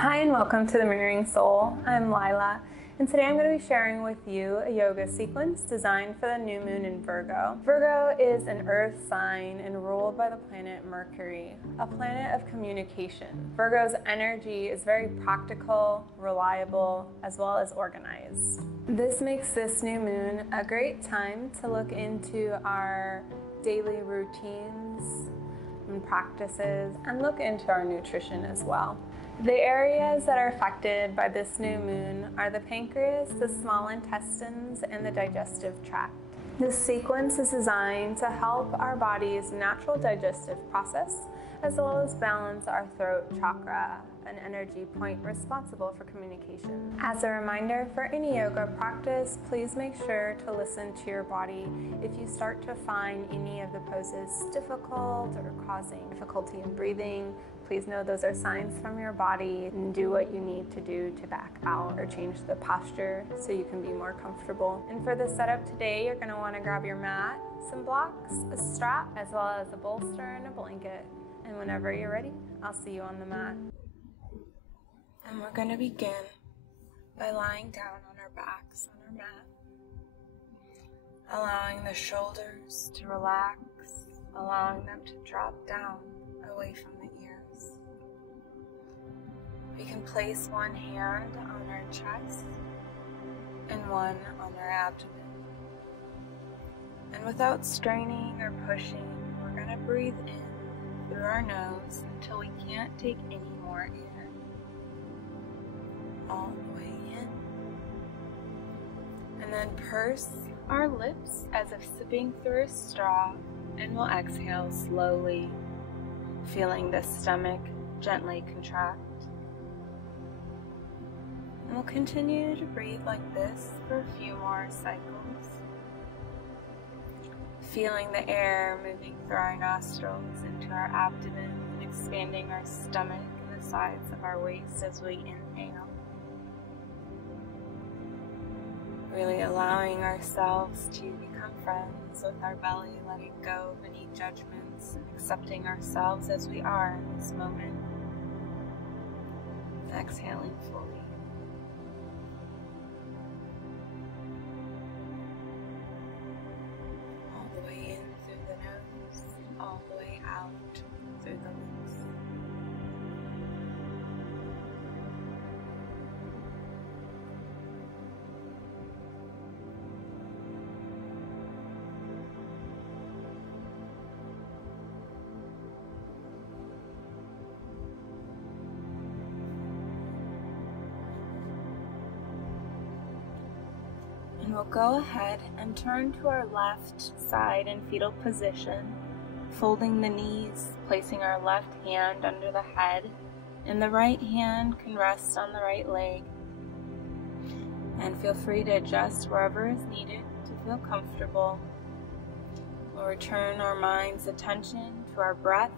Hi and welcome to the Mirroring Soul. I'm Lilah, and today I'm going to be sharing with you a yoga sequence designed for the new moon in Virgo. Virgo is an earth sign and ruled by the planet Mercury, a planet of communication. Virgo's energy is very practical, reliable, as well as organized. This makes this new moon a great time to look into our daily routines and practices and look into our nutrition as well. The areas that are affected by this new moon are the pancreas, the small intestines, and the digestive tract. This sequence is designed to help our body's natural digestive process, as well as balance our throat chakra, an energy point responsible for communication. As a reminder, for any yoga practice, please make sure to listen to your body. If you start to find any of the poses difficult or causing difficulty in breathing, please know those are signs from your body, and do what you need to do to back out or change the posture so you can be more comfortable. And for the setup today, you're going to want to grab your mat, some blocks, a strap, as well as a bolster and a blanket. And whenever you're ready, I'll see you on the mat. And we're going to begin by lying down on our backs on our mat, allowing the shoulders to relax, allowing them to drop down away from the ears. We can place one hand on our chest and one on our abdomen. And without straining or pushing, we're going to breathe in through our nose until we can't take any more air. All the way in. And then purse our lips as if sipping through a straw, and we'll exhale slowly, feeling the stomach gently contract. And we'll continue to breathe like this for a few more cycles, feeling the air moving through our nostrils into our abdomen and expanding our stomach and the sides of our waist as we inhale. Really allowing ourselves to become friends with our belly, letting go of any judgments and accepting ourselves as we are in this moment. Exhaling fully. All the way in through the nose, all the way out through the lips. And we'll go ahead and turn to our left side in fetal position, folding the knees, placing our left hand under the head, and the right hand can rest on the right leg. And feel free to adjust wherever is needed to feel comfortable. We'll return our mind's attention to our breath,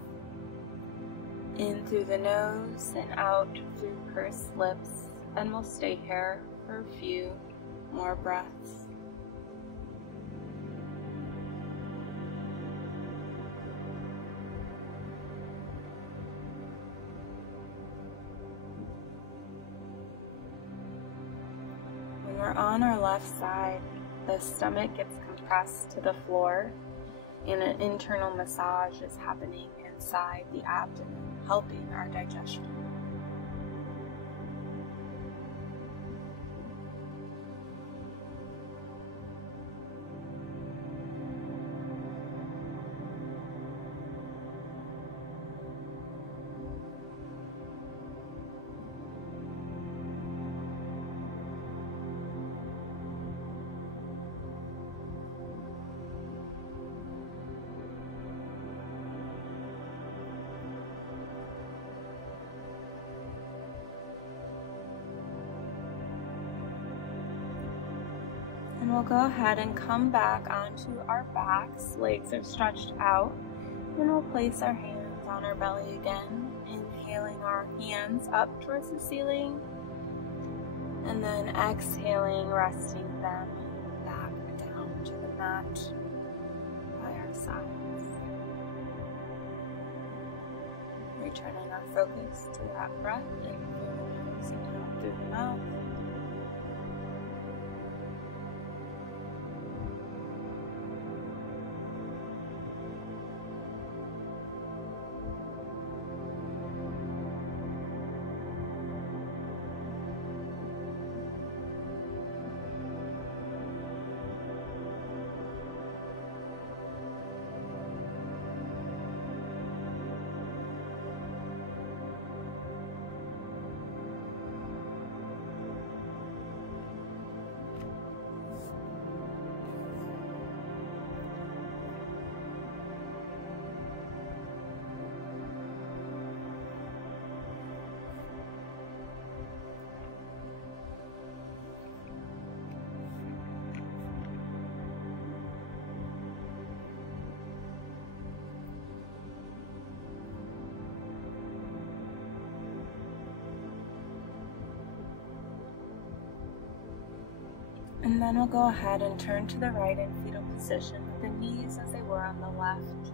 in through the nose and out through pursed lips, and we'll stay here for a few more breaths. When we're on our left side, the stomach gets compressed to the floor and an internal massage is happening inside the abdomen, helping our digestion. And we'll go ahead and come back onto our backs. Legs are stretched out. And we'll place our hands on our belly again, inhaling our hands up towards the ceiling, and then exhaling, resting them back down to the mat by our sides. Returning our focus to that breath in through the releasing out through the mouth. And then we'll go ahead and turn to the right in fetal position with the knees as they were on the left,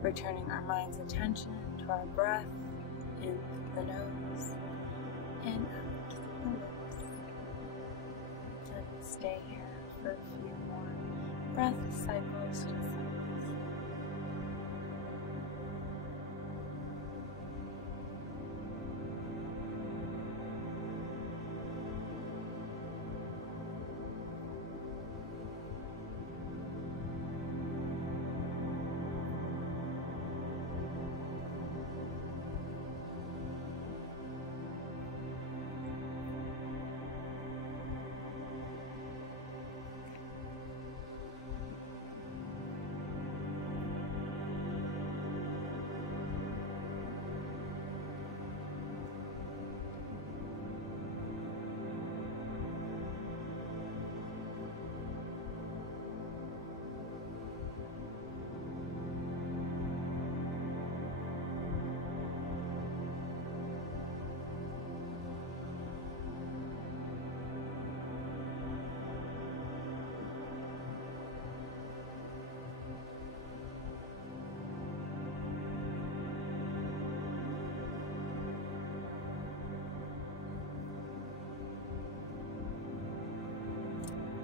returning our mind's attention to our breath in the nose and out through the lips. And stay here for a few more breath cycles just like this.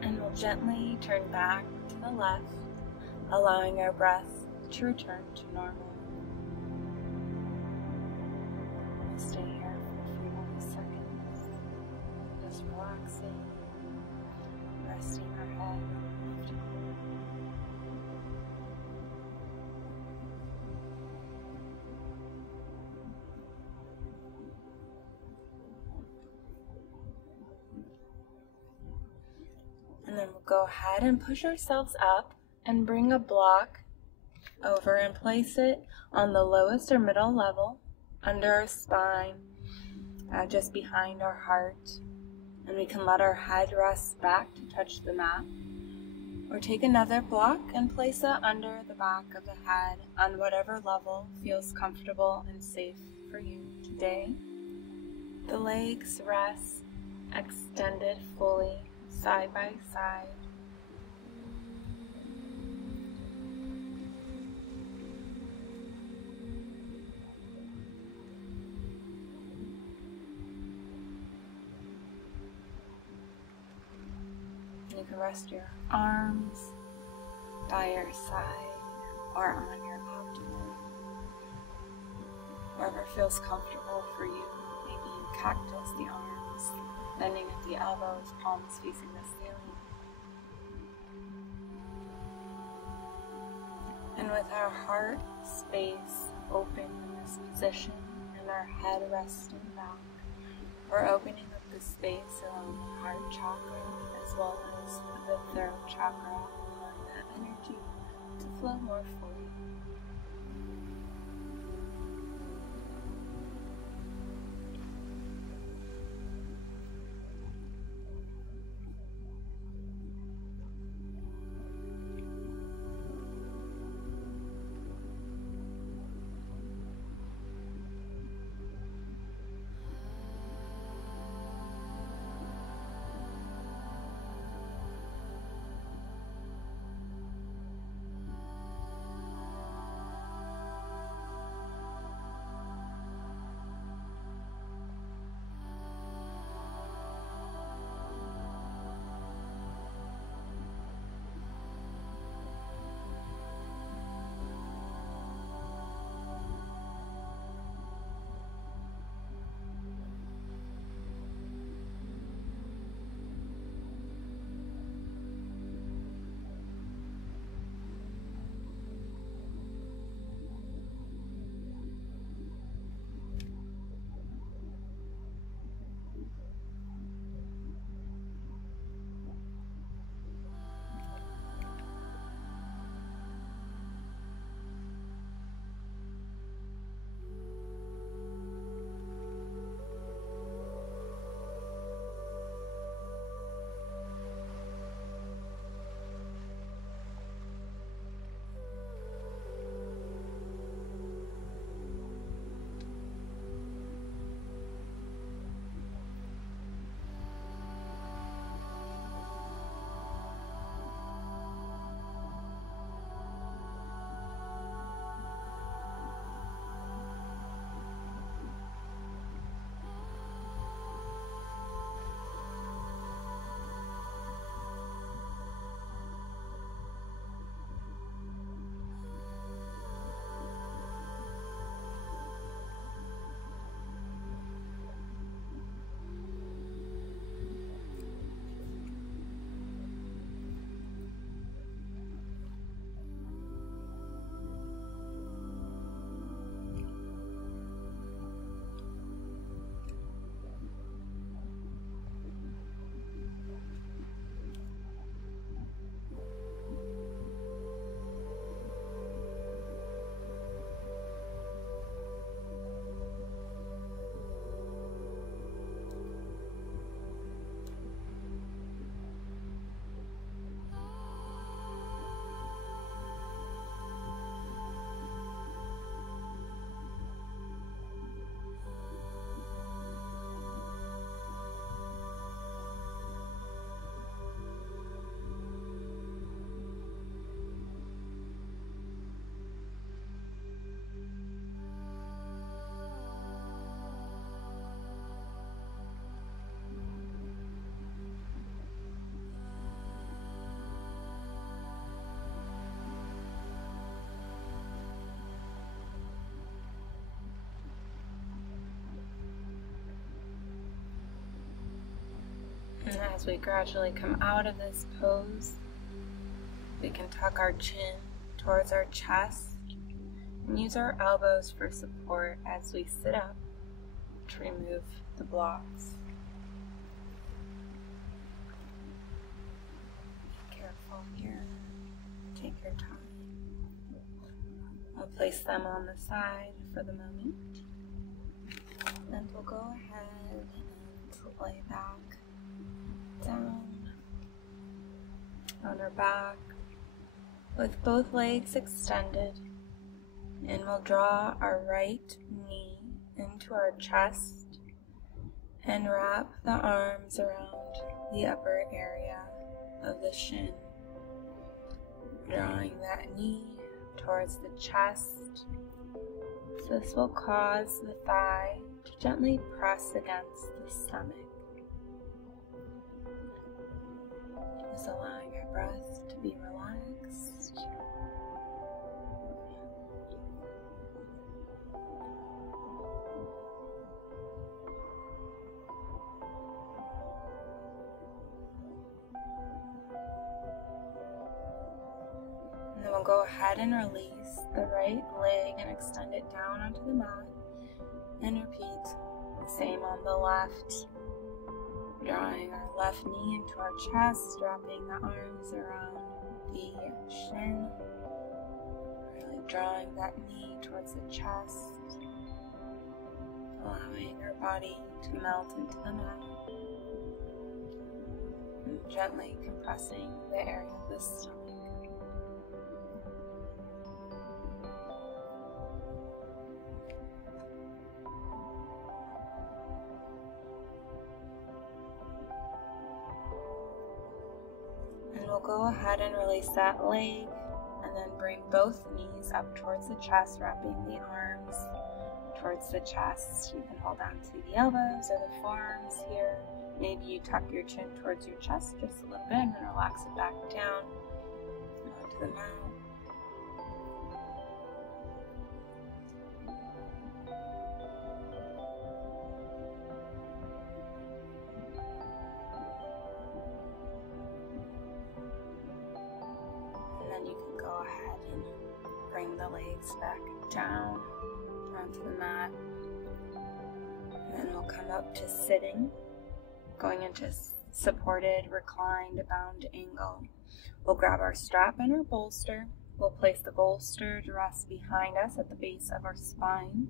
And we'll gently turn back to the left, allowing our breath to return to normal. We'll stay here for a few more seconds, just relaxing, resting our head, lifting. And then we'll go ahead and push ourselves up and bring a block over and place it on the lowest or middle level under our spine, just behind our heart. And we can let our head rest back to touch the mat. Or take another block and place it under the back of the head on whatever level feels comfortable and safe for you today. The legs rest extended fully, side by side. You can rest your arms by your side or on your abdomen, wherever feels comfortable for you. Maybe you cactus the arms, bending at the elbows, palms facing the ceiling. And with our heart space open in this position and our head resting back, we're opening up the space along the heart chakra as well as the throat chakra, allowing that energy to flow more fully. As we gradually come out of this pose, we can tuck our chin towards our chest and use our elbows for support as we sit up to remove the blocks. Be careful here. Take your time. I'll place them on the side for the moment. Then we'll go ahead and lay back down on our back with both legs extended, and we'll draw our right knee into our chest and wrap the arms around the upper area of the shin, drawing that knee towards the chest. So this will cause the thigh to gently press against the stomach, just allowing our breath to be relaxed. And then we'll go ahead and release the right leg and extend it down onto the mat, and repeat the same on the left, drawing our left knee into our chest, wrapping the arms around the shin, really drawing that knee towards the chest, allowing our body to melt into the mat, and gently compressing the area of the stomach. We'll go ahead and release that leg, and then bring both knees up towards the chest, wrapping the arms towards the chest. You can hold on to the elbows or the forearms here. Maybe you tuck your chin towards your chest just a little bit and then relax it back down onto the mat. You can go ahead and bring the legs back down onto the mat. And then we'll come up to sitting, going into supported, reclined, bound angle. We'll grab our strap and our bolster. We'll place the bolster to rest behind us at the base of our spine.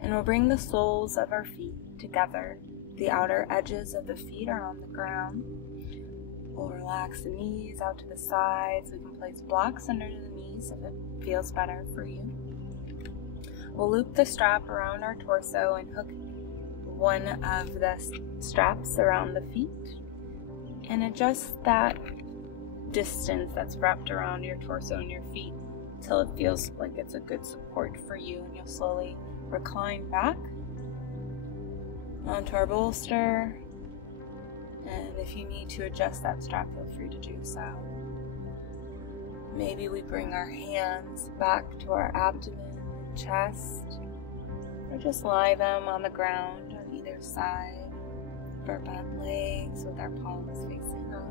And we'll bring the soles of our feet together. The outer edges of the feet are on the ground. We'll relax the knees out to the sides. We can place blocks under the knees if it feels better for you. We'll loop the strap around our torso and hook one of the straps around the feet and adjust that distance that's wrapped around your torso and your feet until it feels like it's a good support for you, and you'll slowly recline back onto our bolster. And if you need to adjust that strap, feel free to do so. Maybe we bring our hands back to our abdomen and chest, or just lie them on the ground on either side of our bent legs with our palms facing up.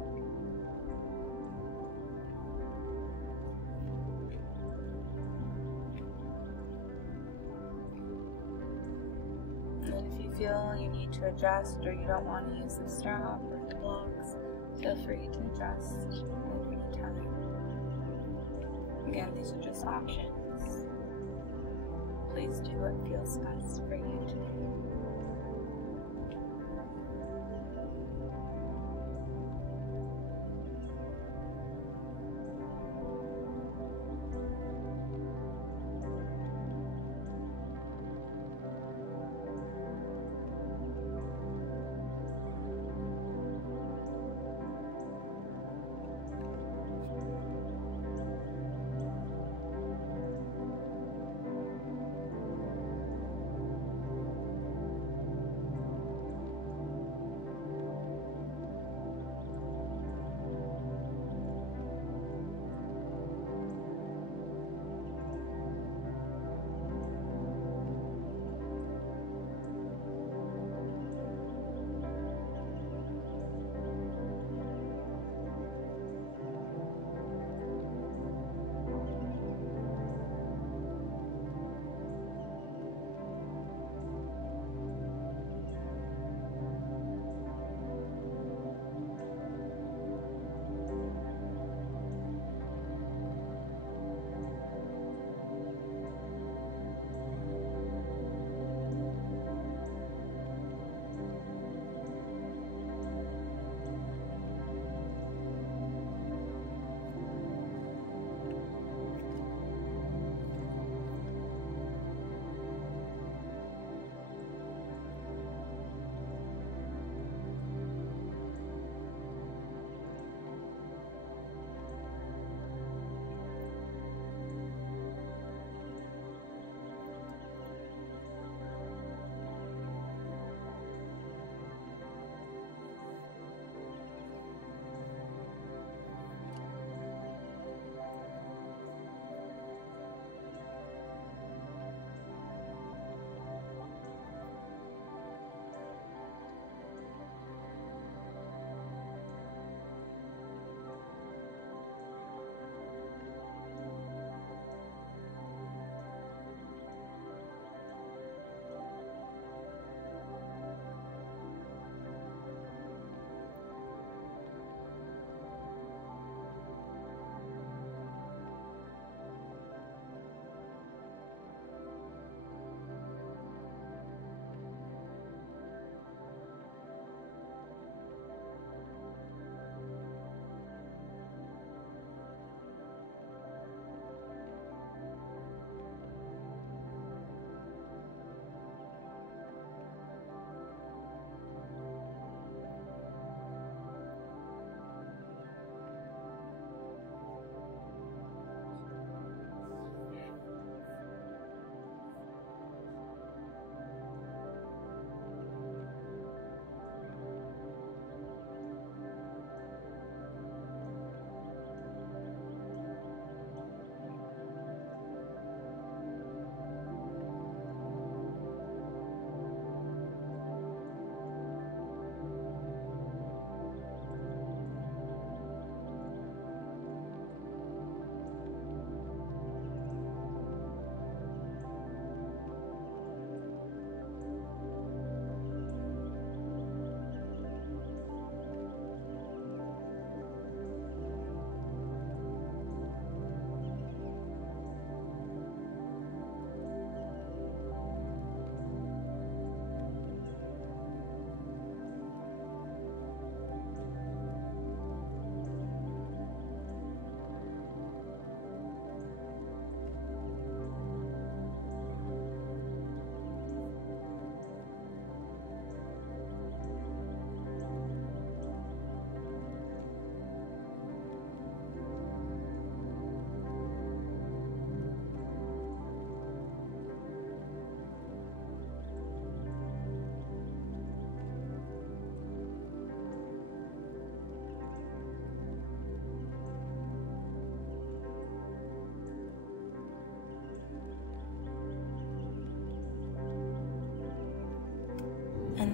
Feel you need to adjust, or you don't want to use the strap or the blocks, feel free to adjust at any time. Again, these are just options. Please do what feels best for you today.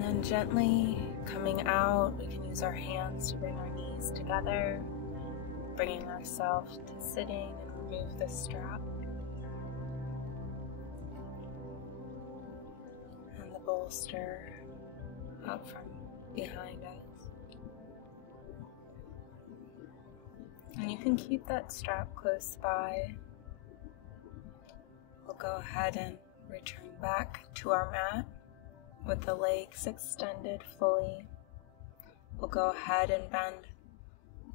And then gently coming out, we can use our hands to bring our knees together, bringing ourselves to sitting, and remove the strap. And the bolster out from behind us. And you can keep that strap close by. We'll go ahead and return back to our mat with the legs extended fully. We'll go ahead and bend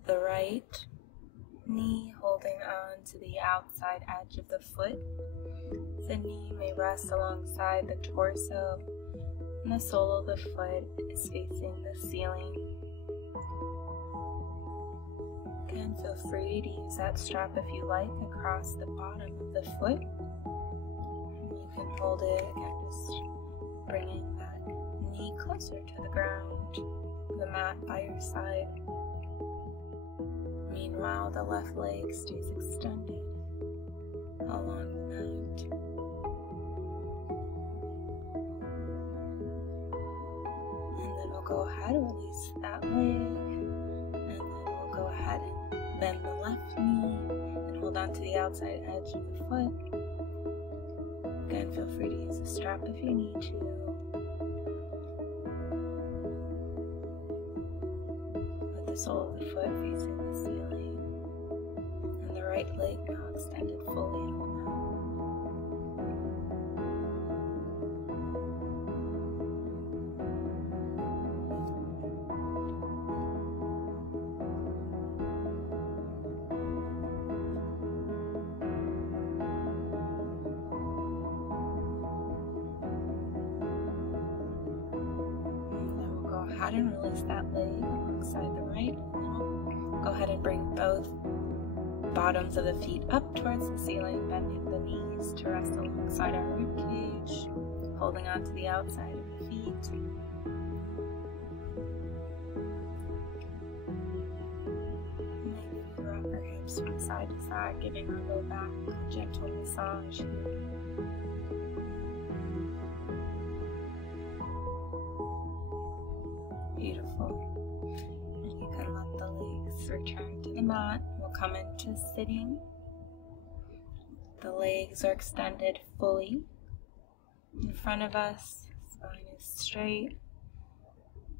the right knee, holding on to the outside edge of the foot. The knee may rest alongside the torso, and the sole of the foot is facing the ceiling. Again, feel free to use that strap if you like across the bottom of the foot. And you can hold it, again, just bringing that knee closer to the ground, the mat by your side. Meanwhile, the left leg stays extended along the mat. And then we'll go ahead and release that leg. And then we'll go ahead and bend the left knee and hold on to the outside edge of the foot. Again, feel free to use a strap if you need to. With the sole of the foot facing the ceiling, and the right leg now extended fully on the mat. Ahead and release that leg alongside the right, and then we'll go ahead and bring both bottoms of the feet up towards the ceiling, bending the knees to rest alongside our rib cage, holding on to the outside of the feet. Maybe we rock our hips from side to side, giving our low back a gentle massage here. Beautiful. And you can let the legs return to the mat. We'll come into sitting. The legs are extended fully in front of us. Spine is straight.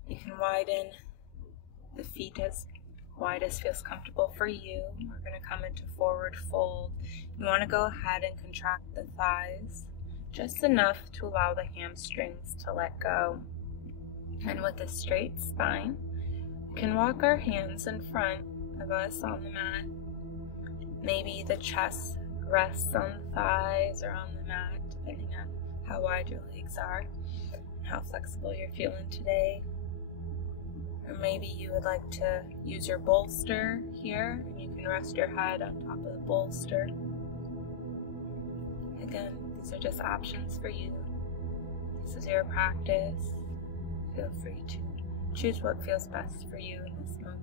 You can widen the feet as wide as feels comfortable for you. We're going to come into forward fold. You want to go ahead and contract the thighs just enough to allow the hamstrings to let go. And with a straight spine, we can walk our hands in front of us on the mat. Maybe the chest rests on the thighs or on the mat, depending on how wide your legs are and how flexible you're feeling today. Or maybe you would like to use your bolster here, and you can rest your head on top of the bolster. Again, these are just options for you. This is your practice. Feel free to choose what feels best for you in this moment.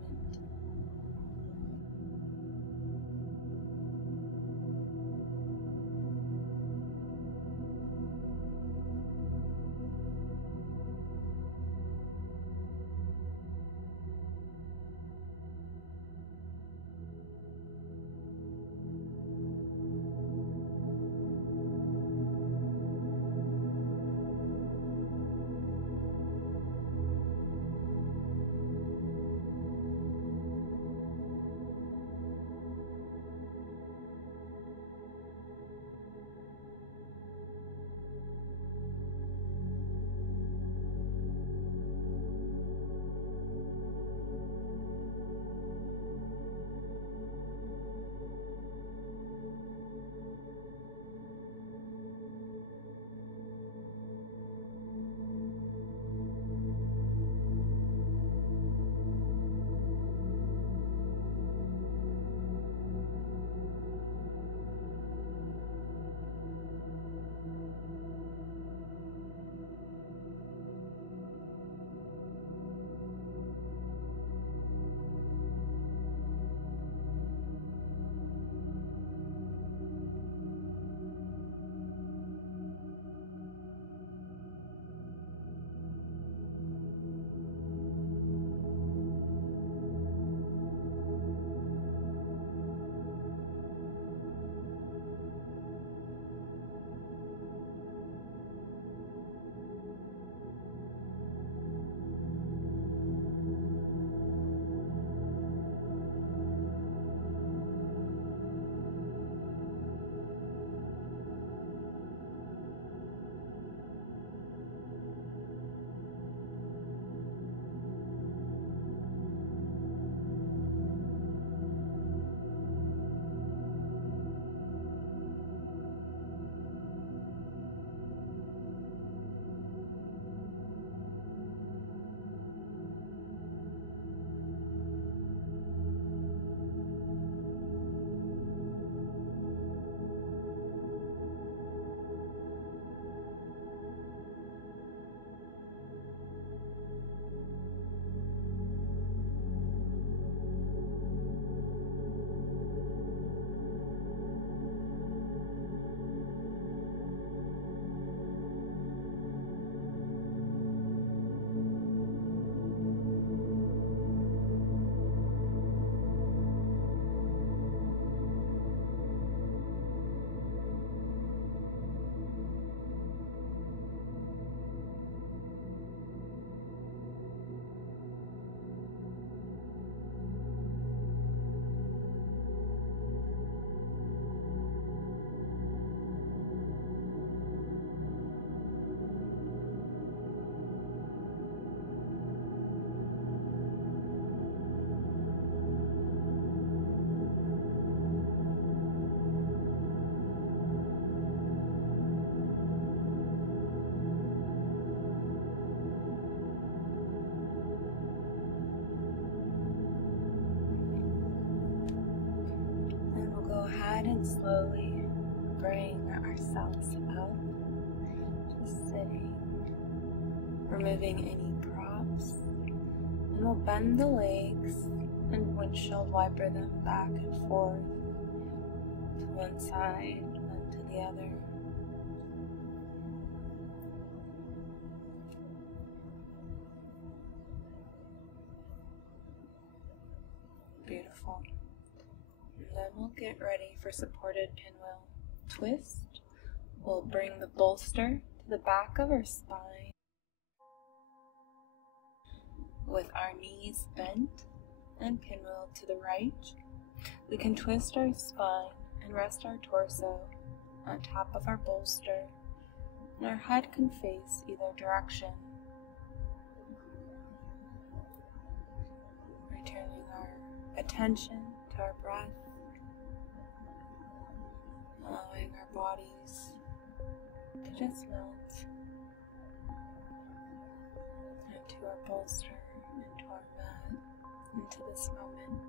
ahead and slowly bring ourselves up, just sitting, removing any props, and we'll bend the legs and windshield wiper them back and forth to one side and to the other. Beautiful. And then we'll get ready for supported pinwheel twist. We'll bring the bolster to the back of our spine with our knees bent and pinwheel to the right. We can twist our spine and rest our torso on top of our bolster, and our head can face either direction. Returning our attention to our breath, allowing our bodies to just melt into our bolster, into our mat, into this moment.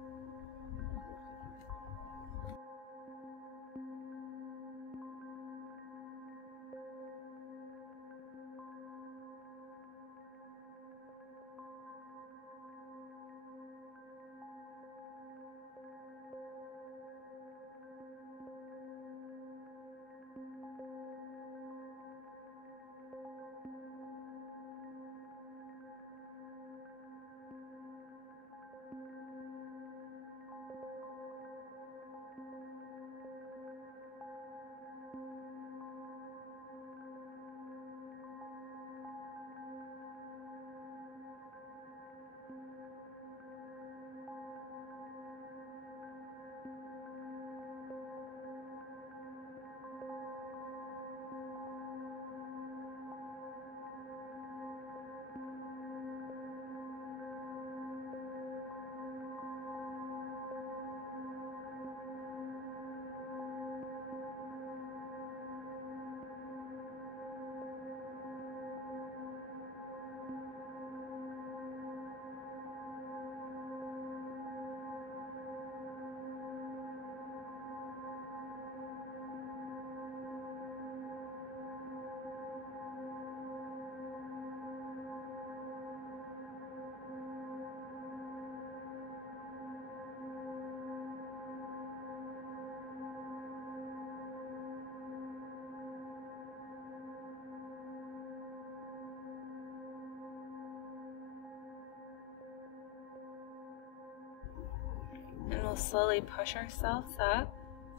And we'll slowly push ourselves up,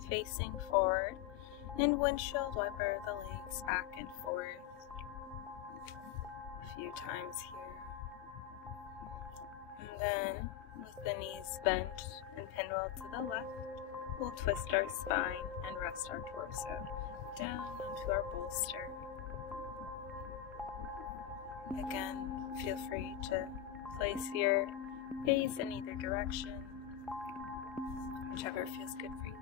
facing forward, and windshield wiper the legs back and forth a few times here. And then, with the knees bent and pinwheel to the left, we'll twist our spine and rest our torso down onto our bolster. Again, feel free to place your face in either direction, whichever feels good for you here.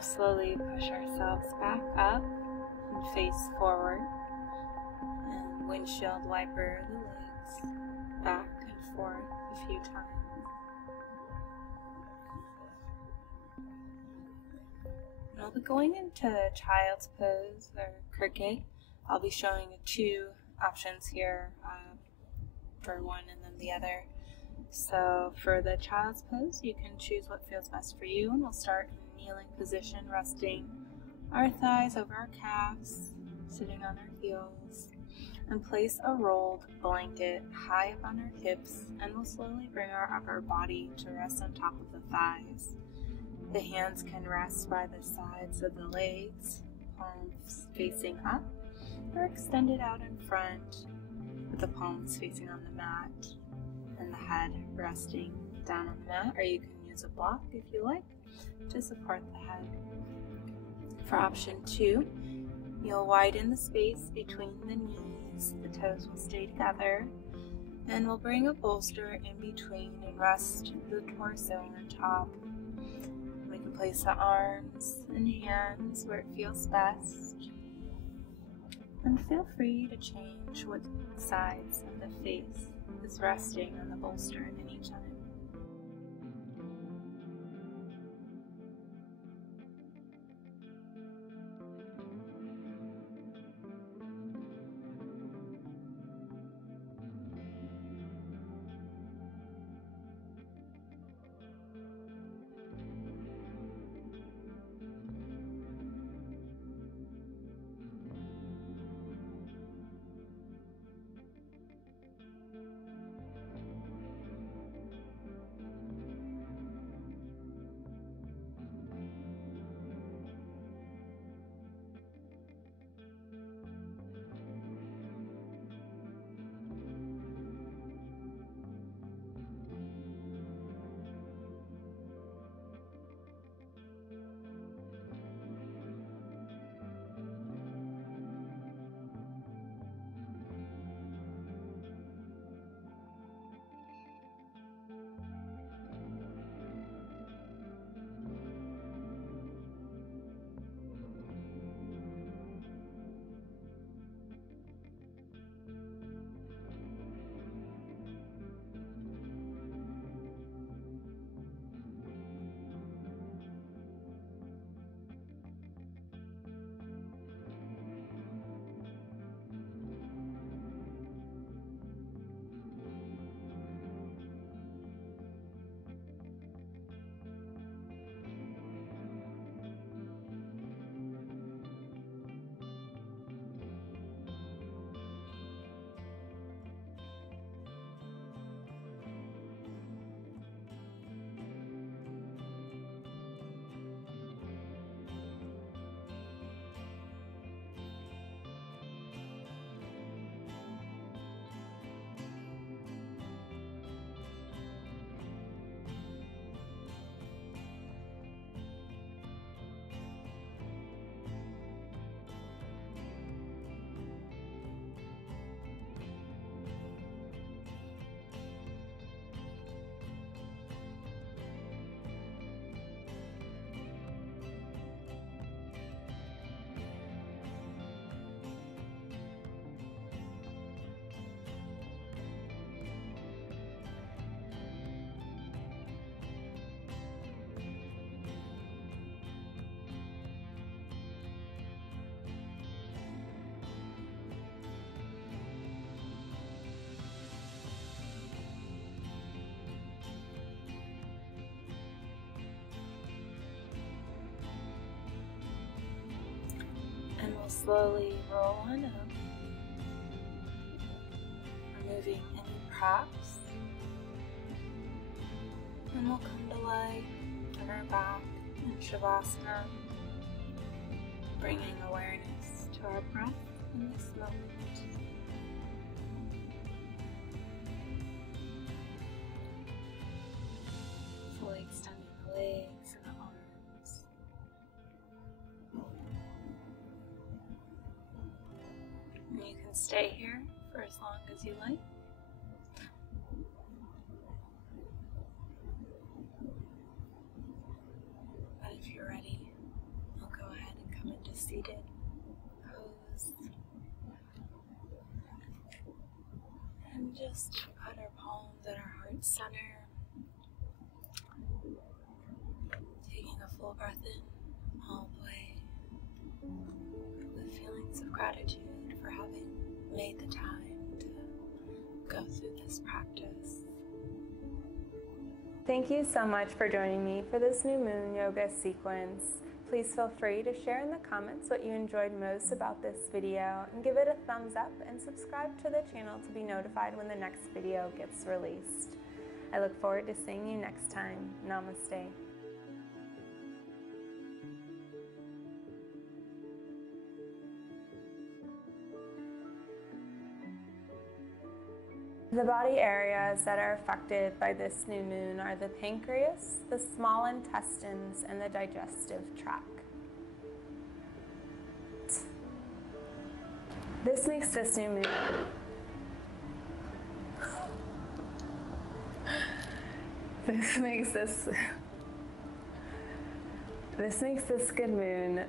So slowly push ourselves back up and face forward, and windshield wiper the legs back and forth a few times. And I'll be going into child's pose or cricket. I'll be showing you two options here for one and then the other. So for the child's pose, you can choose what feels best for you, and we'll start in a kneeling position, resting our thighs over our calves, sitting on our heels, and place a rolled blanket high up on our hips, and we'll slowly bring our upper body to rest on top of the thighs. The hands can rest by the sides of the legs, palms facing up, or extended out in front with the palms facing on the mat and the head resting down on the mat, or you can use a block if you like to support the head. For option 2, you'll widen the space between the knees, the toes will stay together, and we'll bring a bolster in between and rest the torso on top. We can place the arms and hands where it feels best, and feel free to change what sides of the face is resting on the bolster at any time. Slowly roll on up, removing any props, and we'll come to lie on our back in Shavasana, bringing awareness to our breath in this moment. Fully extending the legs and the arms. And you can stay here for as long as you like. But if you're ready, seated pose. And just put our palms at our heart center. Taking a full breath in all the way, with feelings of gratitude for having made the time to go through this practice. Thank you so much for joining me for this new moon yoga sequence. Please feel free to share in the comments what you enjoyed most about this video, and give it a thumbs up and subscribe to the channel to be notified when the next video gets released. I look forward to seeing you next time. Namaste. The body areas that are affected by this new moon are the pancreas, the small intestines, and the digestive tract. This makes this new moon This makes this good moon